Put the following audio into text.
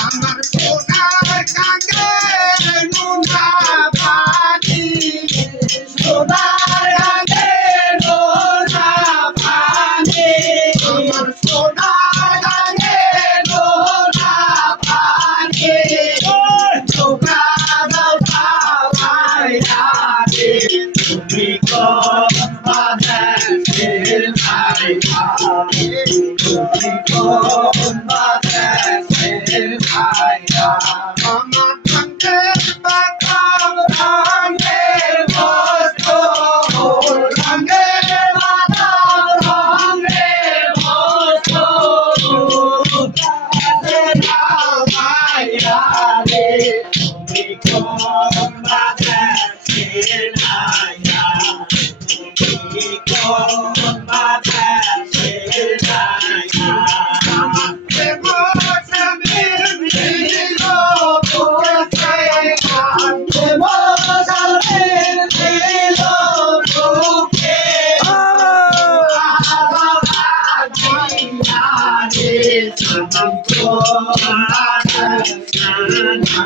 আমার সোনার কাঙ্গে নোনা পানি সোনার কাঙ্গে নোনা পানি আমার সোনার কাঙ্গে নোনা পানি তোমরা দাও খাওয়াইয়া দে তুমি কোন বাদেশের ভাইয়া তুমি কোন বাদেশের ভাইয়া আমার সঙ্গে বাতাম রঙে বসো সঙ্গে বাতাম রঙে বসো ভাইয়া রে তুমি কোন বাদেশের ভাইয়া তুমি কোন বাদেশের ভাইয়া I'm